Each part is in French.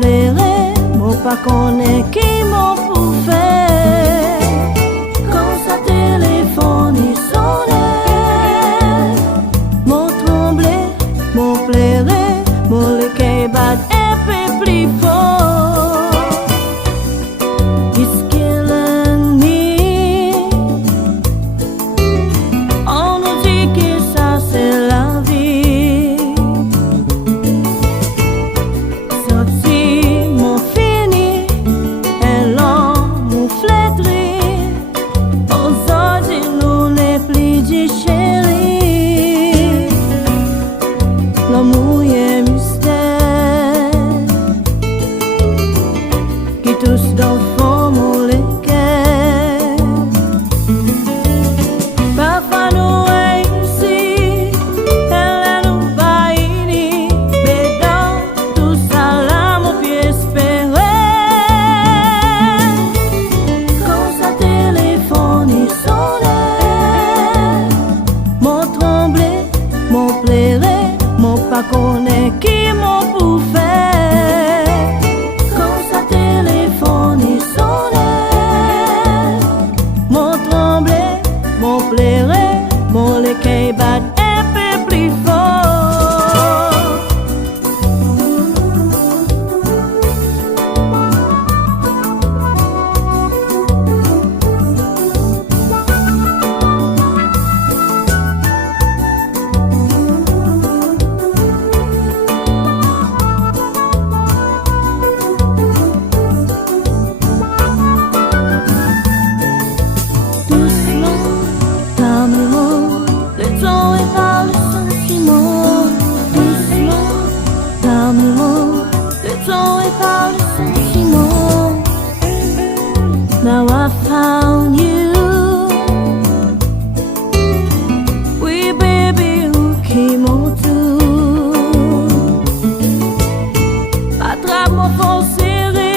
plairait, mon pas connaît qui m'en pour faire. Quand sa téléphone y sonnait, mon tremblait, mon plairait, mon le cœur bat un peu plus fort. Est-ce qu'elle a mis? On nous dit que ça c'est la vie. Sorti, mon fini, et l'homme mon flétri. Aujourd'hui nous n'est plus du chéri. L'amour est mystère qui touche d'enfant mon le cœur. Parfois nous réussit, elle nous baïni, mais dans tout ça là mon pied espérait. Quand sa téléphone y sonnait, mon tremblait, mon plairait, mon pas connaît qui m'en pour faire. Quand sa téléphone y sonnait, mon tremblait, mon plairait, mon le cœur bat un peu plus fort. Doucement, calmement, le temps est par le sentiment. Doucement, calmement, le temps est par le sentiment. Now I found you. Oui, baby, who came on to? Attrape mon fond serré,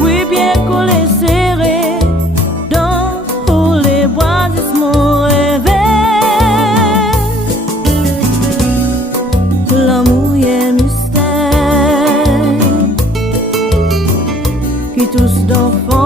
oui, bien collé serré. Dans tous les bois, c'est mon réveil. L'amour est mystère qui touche d'enfant